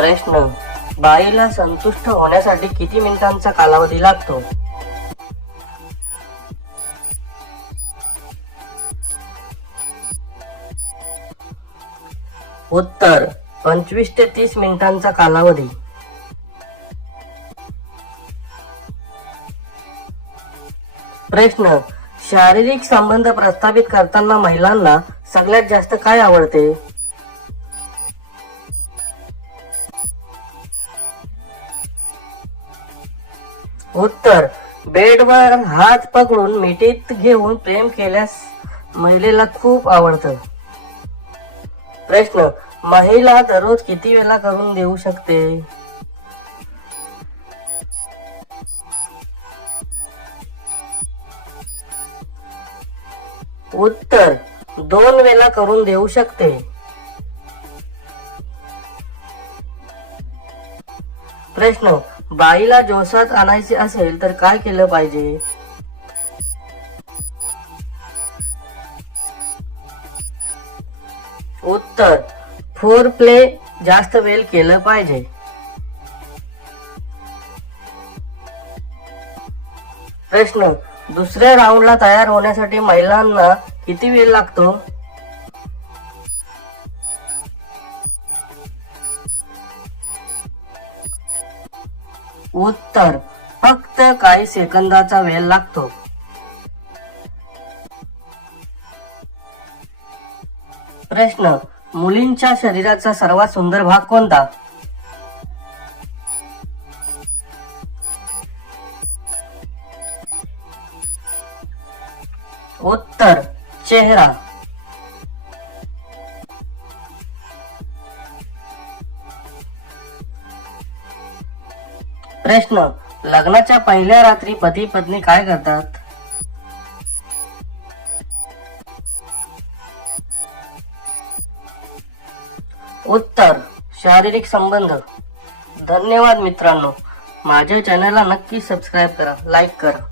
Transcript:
प्रश्न बाईला संतुष्ट होण्यासाठी किती मिनिटांचा कालावधी लागतो? उत्तर पंचवीस ते तीस मिनिटांचा कालावधी. प्रश्न शारीरिक संबंध प्रस्थापित करताना महिलांना सगळ्यात जास्त काय आवडते? उत्तर. बेडवर हात पकडून मिठीत घेऊन प्रेम केल्यास महिलेला खूप आवडतं. प्रश्न महिला दररोज किती वेळा करून देऊ शकते? उत्तर दोन वेळा करून देऊ शकते. प्रश्न बाईला जोशात आणायचे असेल तर काय केलं पाहिजे? उत्तर फोर प्ले जास्त वेळ केलं पाहिजे. प्रश्न दुसऱ्या राऊंडला तयार होण्यासाठी महिलांना किती वेळ लागतो? उत्तर. फक्त काही सेकंदाचा वेळ लागतो. प्रश्न. मुलींच्या शरीराचा सर्वात सुंदर भाग कोणता? उत्तर. चेहरा. प्रश्न. लग्नाच्या पहिल्या रात्री पती पत्नी काय करतात? उत्तर. शारीरिक संबंध. धन्यवाद मित्रांनो. माझ्या चॅनलला नक्की सबस्क्राईब करा. लाईक करा.